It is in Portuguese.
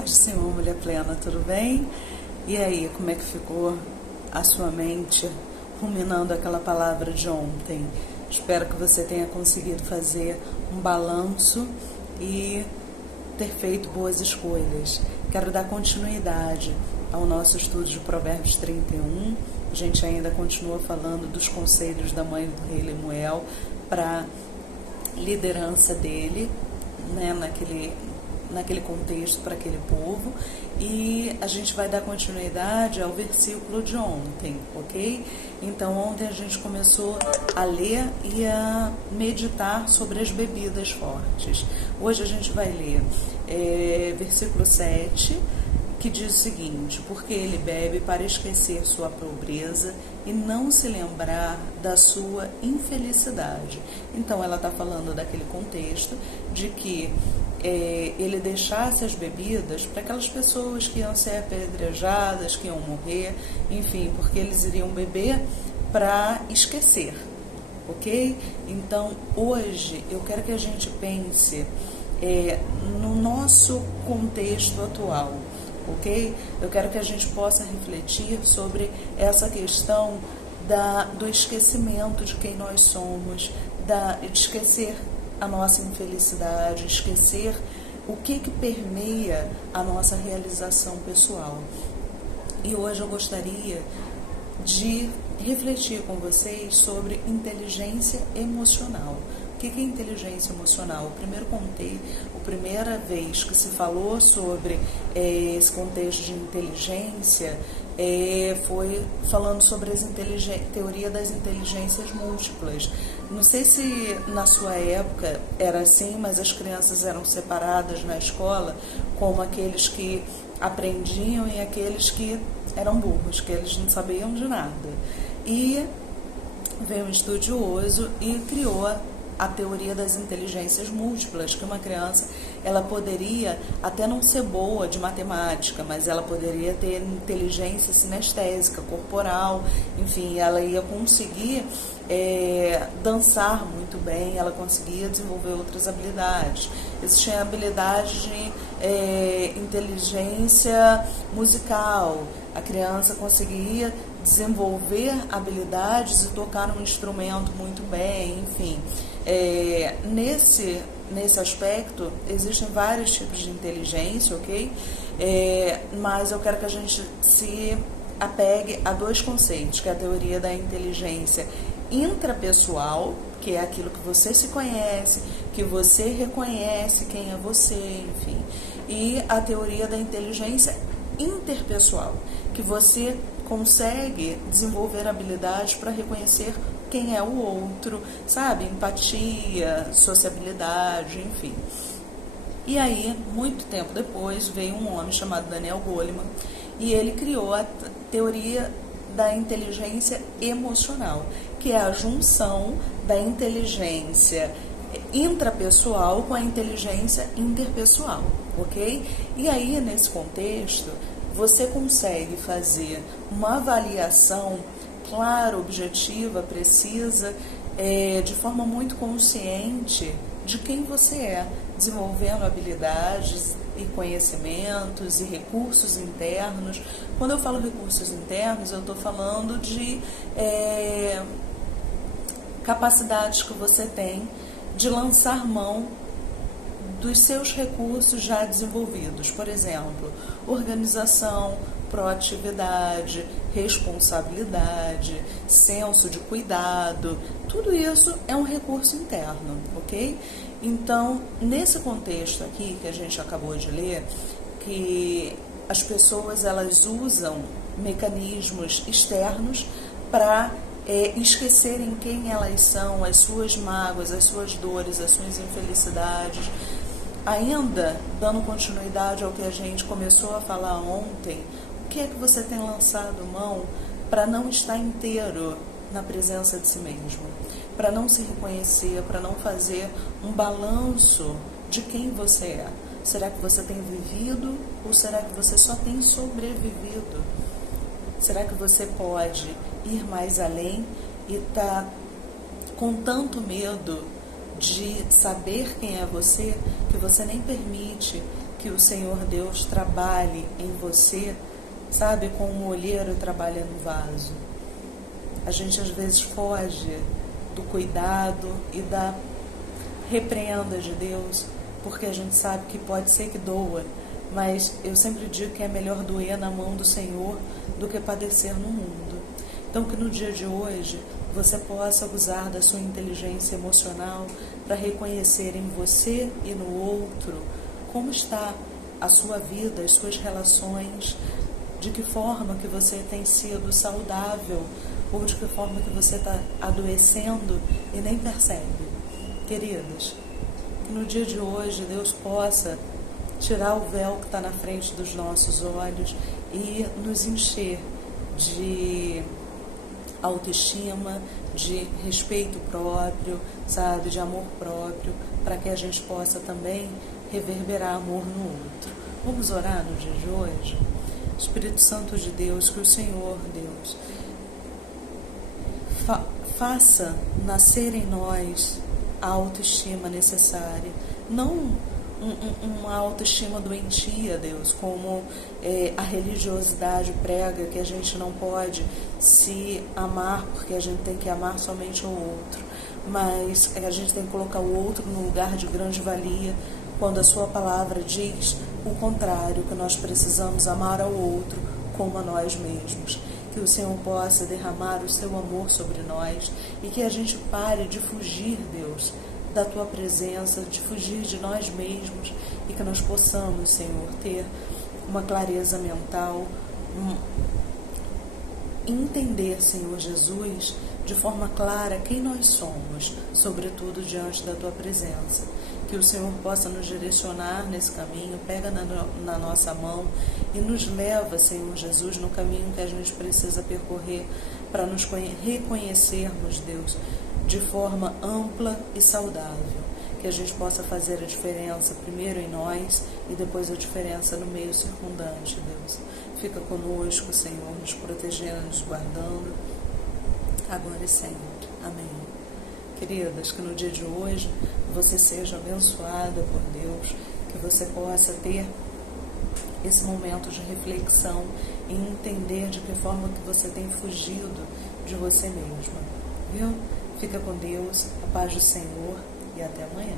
Paz do Senhor, mulher plena, tudo bem? E aí, como é que ficou a sua mente ruminando aquela palavra de ontem? Espero que você tenha conseguido fazer um balanço e ter feito boas escolhas. Quero dar continuidade ao nosso estudo de Provérbios 31. A gente ainda continua falando dos conselhos da mãe do rei Lemuel para liderança dele, né, naquele contexto, para aquele povo, e a gente vai dar continuidade ao versículo de ontem, ok? Então, ontem a gente começou a ler e a meditar sobre as bebidas fortes. Hoje a gente vai ler versículo 7, que diz o seguinte: porque ele bebe para esquecer sua pobreza e não se lembrar da sua infelicidade. Então ela está falando daquele contexto de que ele deixasse as bebidas para aquelas pessoas que iam ser apedrejadas, que iam morrer, enfim, porque eles iriam beber para esquecer, ok? Então hoje eu quero que a gente pense no nosso contexto atual, ok? Eu quero que a gente possa refletir sobre essa questão do esquecimento de quem nós somos, de esquecer a nossa infelicidade, esquecer o que permeia a nossa realização pessoal. E hoje eu gostaria de refletir com vocês sobre inteligência emocional. O que é inteligência emocional? A primeira vez que se falou sobre esse contexto de inteligência foi falando sobre teoria das inteligências múltiplas. Não sei se na sua época era assim, mas as crianças eram separadas na escola como aqueles que aprendiam e aqueles que eram burros, que eles não sabiam de nada. E veio um estudioso e criou a teoria das inteligências múltiplas, que uma criança ela poderia até não ser boa de matemática, mas ela poderia ter inteligência sinestésica, corporal, enfim, ela ia conseguir dançar muito bem, ela conseguia desenvolver outras habilidades. Existia habilidade de inteligência musical, a criança conseguia desenvolver habilidades e tocar um instrumento muito bem, enfim. Nesse aspecto, existem vários tipos de inteligência, ok? Mas eu quero que a gente se apegue a dois conceitos, que é a teoria da inteligência intrapessoal, que é aquilo que você se conhece, que você reconhece quem é você, enfim. E a teoria da inteligência interpessoal, que você consegue desenvolver habilidades para reconhecer quem é o outro, sabe? Empatia, sociabilidade, enfim. E aí, muito tempo depois, veio um homem chamado Daniel Goleman e ele criou a teoria da inteligência emocional, que é a junção da inteligência intrapessoal com a inteligência interpessoal, ok? E aí, nesse contexto, você consegue fazer uma avaliação clara, objetiva, precisa, de forma muito consciente de quem você é, desenvolvendo habilidades e conhecimentos e recursos internos. Quando eu falo recursos internos, eu estou falando de capacidades que você tem de lançar mão dos seus recursos já desenvolvidos. Por exemplo, organização, proatividade, responsabilidade, senso de cuidado, tudo isso é um recurso interno, ok? Então, nesse contexto aqui que a gente acabou de ler, que as pessoas elas usam mecanismos externos para esquecerem quem elas são, as suas mágoas, as suas dores, as suas infelicidades. Ainda dando continuidade ao que a gente começou a falar ontem, o que é que você tem lançado mão para não estar inteiro na presença de si mesmo? Para não se reconhecer, para não fazer um balanço de quem você é? Será que você tem vivido ou será que você só tem sobrevivido? Será que você pode ir mais além e está com tanto medo de saber quem é você, que você nem permite que o Senhor Deus trabalhe em você, sabe, como um olheiro trabalha no vaso. A gente às vezes foge do cuidado e da repreenda de Deus, porque a gente sabe que pode ser que doa, mas eu sempre digo que é melhor doer na mão do Senhor do que padecer no mundo. Então que no dia de hoje você possa usar da sua inteligência emocional para reconhecer em você e no outro como está a sua vida, as suas relações, de que forma que você tem sido saudável ou de que forma que você está adoecendo e nem percebe. Queridas, que no dia de hoje Deus possa tirar o véu que está na frente dos nossos olhos e nos encher de autoestima, de respeito próprio, sabe, de amor próprio, para que a gente possa também reverberar amor no outro. Vamos orar no dia de hoje? Espírito Santo de Deus, que o Senhor, Deus, faça nascer em nós a autoestima necessária, não uma autoestima doentia, Deus, como a religiosidade prega, que a gente não pode se amar porque a gente tem que amar somente o outro, mas a gente tem que colocar o outro no lugar de grande valia, quando a sua palavra diz o contrário, que nós precisamos amar ao outro como a nós mesmos. Que o Senhor possa derramar o seu amor sobre nós e que a gente pare de fugir, Deus, da tua presença, de fugir de nós mesmos e que nós possamos, Senhor, ter uma clareza mental, entender, Senhor Jesus, de forma clara quem nós somos, sobretudo diante da tua presença. Que o Senhor possa nos direcionar nesse caminho, pega na nossa mão e nos leva, Senhor Jesus, no caminho que a gente precisa percorrer para nos reconhecermos, Deus, de forma ampla e saudável. Que a gente possa fazer a diferença primeiro em nós e depois a diferença no meio circundante, Deus. Fica conosco, Senhor, nos protegendo, nos guardando, agora e sempre. Amém. Queridas, que no dia de hoje você seja abençoada por Deus, que você possa ter esse momento de reflexão e entender de que forma que você tem fugido de você mesma, viu? Fica com Deus, a paz do Senhor e até amanhã.